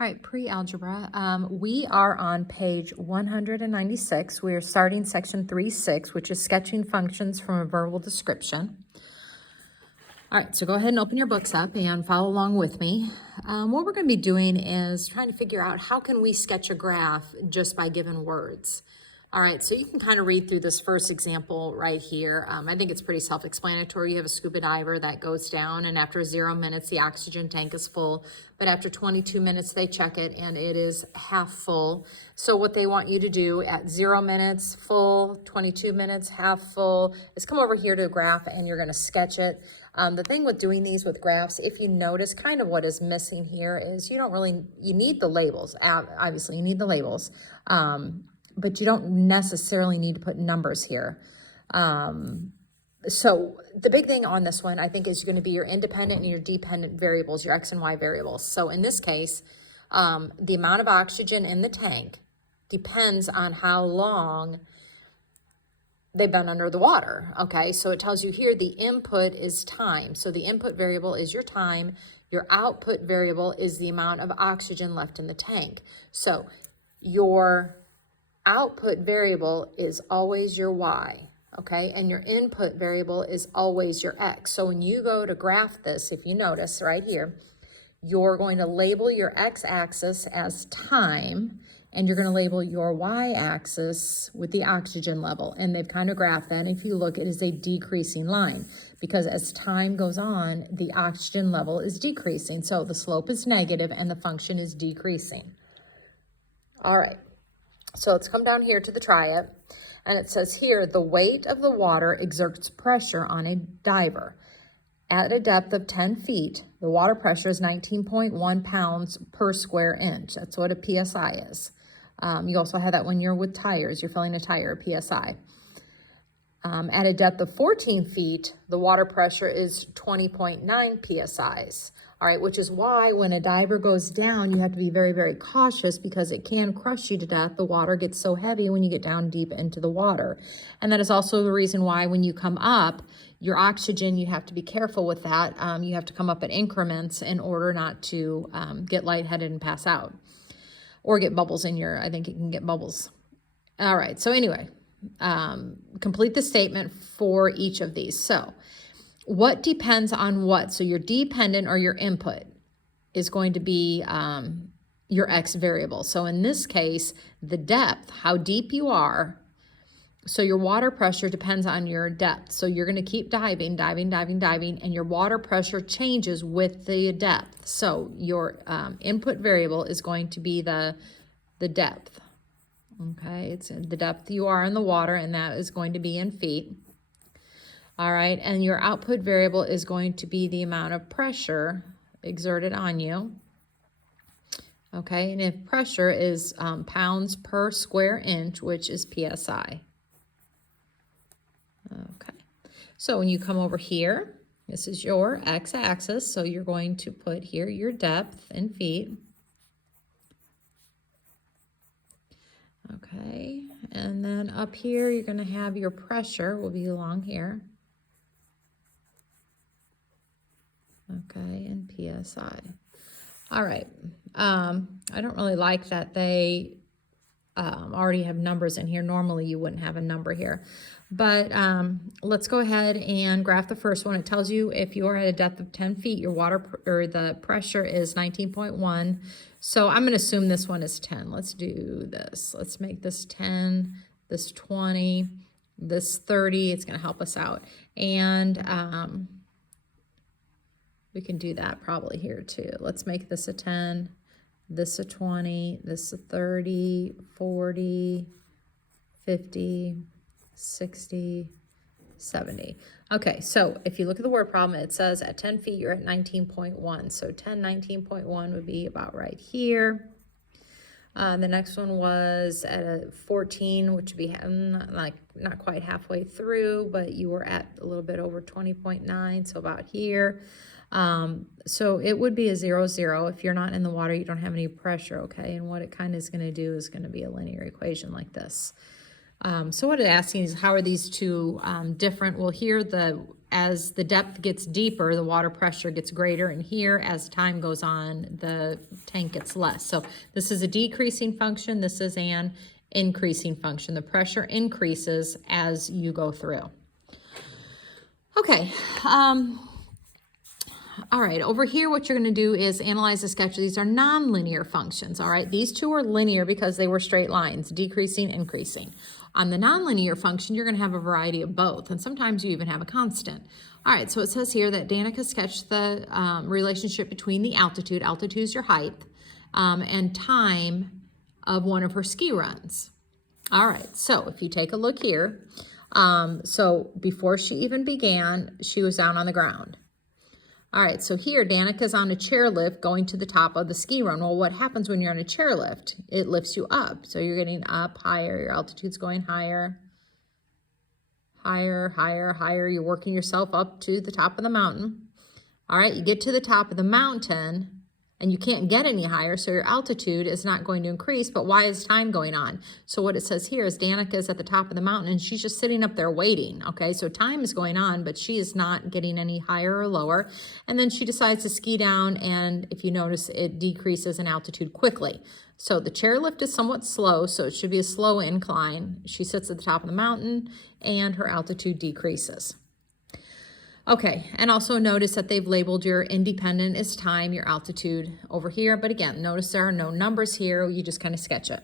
All right, pre-algebra. We are on page 196. We are starting section 3.6, which is sketching functions from a verbal description. All right, so go ahead and open your books up and follow along with me. What we're going to be doing is trying to figure out how can we sketch a graph just by given words. All right, so you can kind of read through this first example right here. I think it's pretty self-explanatory. You have a scuba diver that goes down, and after 0 minutes, the oxygen tank is full. But after 22 minutes, they check it, and it is half full. So what they want you to do at 0 minutes, full, 22 minutes, half full, is come over here to a graph, and you're going to sketch it. The thing with doing these with graphs, if you notice, kind of what is missing here is you need the labels. Obviously, you need the labels. But you don't necessarily need to put numbers here. So the big thing on this one, I think, is going to be your independent and your dependent variables, your X and Y variables. So in this case, the amount of oxygen in the tank depends on how long they've been under the water, okay? So it tells you here the input is time. So the input variable is your time. Your output variable is the amount of oxygen left in the tank. So your output variable is always your Y, okay? And your input variable is always your X. So when you go to graph this, if you notice right here, you're going to label your X-axis as time, and you're going to label your Y-axis with the oxygen level. And they've kind of graphed that. And if you look, it is a decreasing line because as time goes on, the oxygen level is decreasing. So the slope is negative and the function is decreasing. All right. So let's come down here to the try it, and it says here, the weight of the water exerts pressure on a diver. At a depth of 10 feet, the water pressure is 19.1 pounds per square inch. That's what a PSI is. You also have that when you're with tires, you're filling a tire, PSI. At a depth of 14 feet, the water pressure is 20.9 PSIs. All right, which is why when a diver goes down, you have to be very, very cautious because it can crush you to death. The water gets so heavy when you get down deep into the water. And that is also the reason why when you come up, your oxygen, you have to be careful with that. You have to come up in increments in order not to get lightheaded and pass out. Or get bubbles in I think it can get bubbles. All right, so anyway, complete the statement for each of these. So, what depends on what? So your dependent or your input is going to be your X variable. So in this case, the depth, how deep you are. So your water pressure depends on your depth. So you're going to keep diving, and your water pressure changes with the depth. So your input variable is going to be the depth. Okay, it's the depth you are in the water, and that is going to be in feet. All right, and your output variable is going to be the amount of pressure exerted on you. Okay, and if pressure is pounds per square inch, which is PSI. Okay, so when you come over here, this is your X-axis, so you're going to put here your depth in feet. Okay, and then up here, you're going to have your pressure will be along here. Okay, and PSI. All right. I don't really like that they already have numbers in here. Normally, you wouldn't have a number here. But let's go ahead and graph the first one. It tells you if you're at a depth of 10 feet, your the pressure is 19.1. So I'm going to assume this one is 10. Let's do this. Let's make this 10, this 20, this 30. It's going to help us out. And we can do that probably here too. Let's make this a 10, this a 20, this a 30, 40, 50, 60, 70. Okay, so if you look at the word problem, it says at 10 feet, you're at 19.1. So 10, 19.1 would be about right here. The next one was at a 14, which would be not quite halfway through, but you were at a little bit over 20.9, so about here. So it would be a 0, 0. If you're not in the water, you don't have any pressure, okay? And what it kind of is going to do is going to be a linear equation like this. So what it's asking is how are these two different? Well, here the as the depth gets deeper, the water pressure gets greater, and here, as time goes on, the tank gets less. So this is a decreasing function, this is an increasing function. The pressure increases as you go through. Okay, all right, over here what you're going to do is analyze the sketch. These are nonlinear functions, all right? These two are linear because they were straight lines, decreasing, increasing. On the nonlinear function, you're going to have a variety of both, and sometimes you even have a constant. All right, so it says here that Danica sketched the relationship between the altitude is your height, and time of one of her ski runs. All right, so if you take a look here, so before she even began, she was down on the ground. All right, so here Danica's on a chairlift going to the top of the ski run. Well, what happens when you're on a chairlift? It lifts you up. So you're getting up higher, your altitude's going higher, higher, higher, higher. You're working yourself up to the top of the mountain. All right, you get to the top of the mountain and you can't get any higher, so your altitude is not going to increase, but why is time going on? So what it says here is Danica is at the top of the mountain and she's just sitting up there waiting, okay? So time is going on, but she is not getting any higher or lower. And then she decides to ski down, and if you notice, it decreases in altitude quickly. So the chairlift is somewhat slow, so it should be a slow incline. She sits at the top of the mountain and her altitude decreases. Okay, and also notice that they've labeled your independent as time, your altitude over here. But again, notice there are no numbers here. You just kind of sketch it.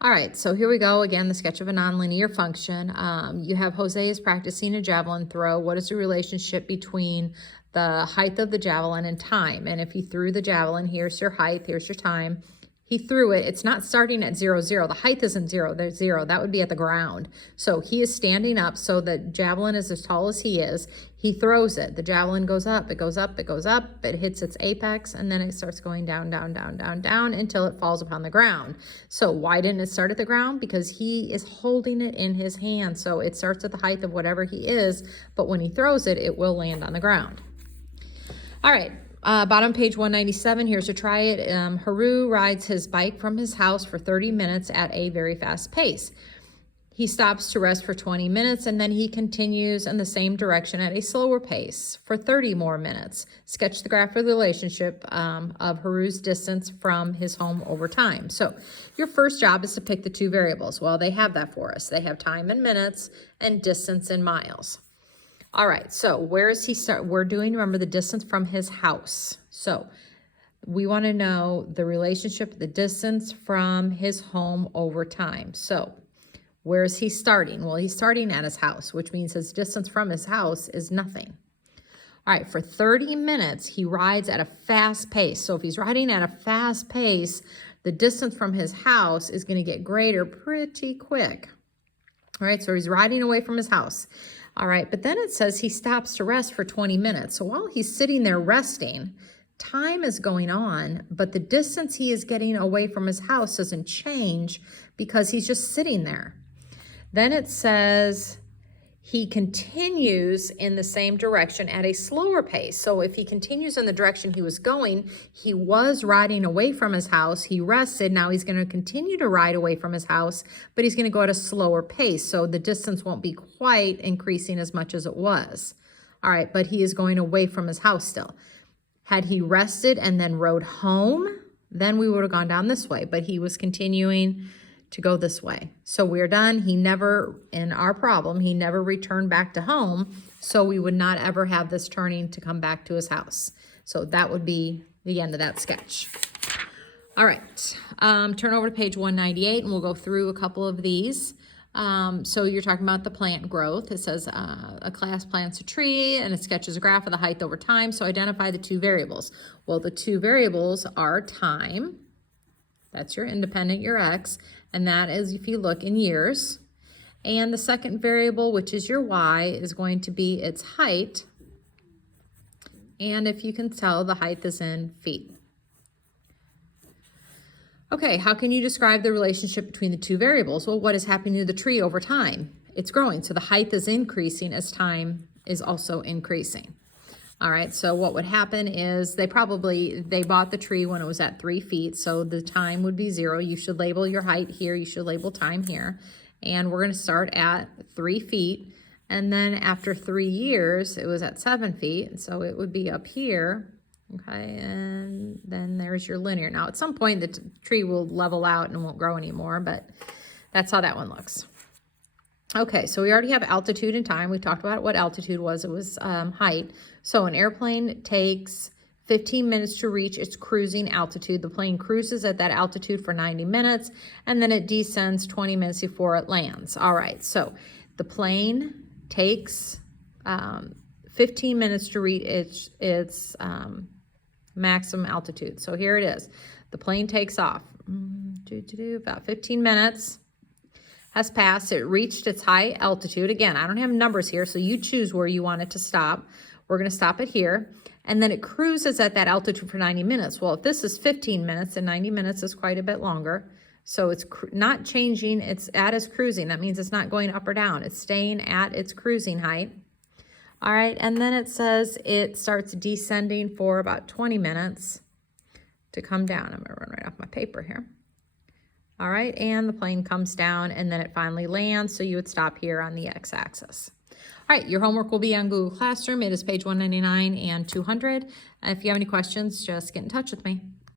All right, so here we go. Again, the sketch of a nonlinear function. You have Jose is practicing a javelin throw. What is the relationship between the height of the javelin and time? And if he threw the javelin, here's your height, here's your time. He threw it. It's not starting at 0, 0. The height isn't 0. There's 0. That would be at the ground. So he is standing up. So the javelin is as tall as he is. He throws it. The javelin goes up. It goes up. It goes up. It hits its apex. And then it starts going down, down, down, down, down until it falls upon the ground. So why didn't it start at the ground? Because he is holding it in his hand. So it starts at the height of whatever he is. But when he throws it, it will land on the ground. All right. Bottom page 197, here's to try it. Haru rides his bike from his house for 30 minutes at a very fast pace. He stops to rest for 20 minutes and then he continues in the same direction at a slower pace for 30 more minutes. Sketch the graph of the relationship of Haru's distance from his home over time. So your first job is to pick the two variables. Well, they have that for us. They have time in minutes and distance in miles. All right, so where is he start? We're doing, remember, the distance from his house. So we want to know the relationship, the distance from his home over time. So where is he starting? Well, he's starting at his house, which means his distance from his house is nothing. All right, for 30 minutes, he rides at a fast pace. So if he's riding at a fast pace, the distance from his house is going to get greater pretty quick. All right, so he's riding away from his house. All right, but then it says he stops to rest for 20 minutes. So while he's sitting there resting, time is going on, but the distance he is getting away from his house doesn't change because he's just sitting there. Then it says he continues in the same direction at a slower pace. So if he continues in the direction he was going, he was riding away from his house. He rested. Now he's going to continue to ride away from his house, but he's going to go at a slower pace. So the distance won't be quite increasing as much as it was. All right, but he is going away from his house still. Had he rested and then rode home, then we would have gone down this way, but he was continuing to go this way. So we're done. He never, in our problem, he never returned back to home. So we would not ever have this turning to come back to his house. So that would be the end of that sketch. All right, turn over to page 198 and we'll go through a couple of these. So you're talking about the plant growth. It says a class plants a tree and it sketches a graph of the height over time. So identify the two variables. Well, the two variables are time. That's your independent, your x, and that is if you look in years. And the second variable, which is your y, is going to be its height. And if you can tell, the height is in feet. Okay, how can you describe the relationship between the two variables? Well, what is happening to the tree over time? It's growing, so the height is increasing as time is also increasing. All right, so what would happen is they bought the tree when it was at 3 feet, so the time would be 0. You should label your height here. You should label time here. And we're going to start at 3 feet. And then after 3 years, it was at 7 feet. So it would be up here. Okay, and then there's your linear. Now, at some point, the tree will level out and won't grow anymore, but that's how that one looks. Okay, so we already have altitude and time. We talked about what altitude was. It was height. So an airplane takes 15 minutes to reach its cruising altitude. The plane cruises at that altitude for 90 minutes, and then it descends 20 minutes before it lands. All right, so the plane takes 15 minutes to reach its maximum altitude. So here it is. The plane takes off. About 15 minutes has passed. It reached its high altitude. Again, I don't have numbers here, so you choose where you want it to stop. We're going to stop it here. And then it cruises at that altitude for 90 minutes. Well, if this is 15 minutes, and 90 minutes is quite a bit longer. So it's not changing. It's at its cruising. That means it's not going up or down. It's staying at its cruising height. All right, and then it says it starts descending for about 20 minutes to come down. I'm gonna run right off my paper here. All right, and the plane comes down and then it finally lands, so you would stop here on the x-axis. All right, your homework will be on Google Classroom. It is page 199 and 200. If you have any questions, just get in touch with me.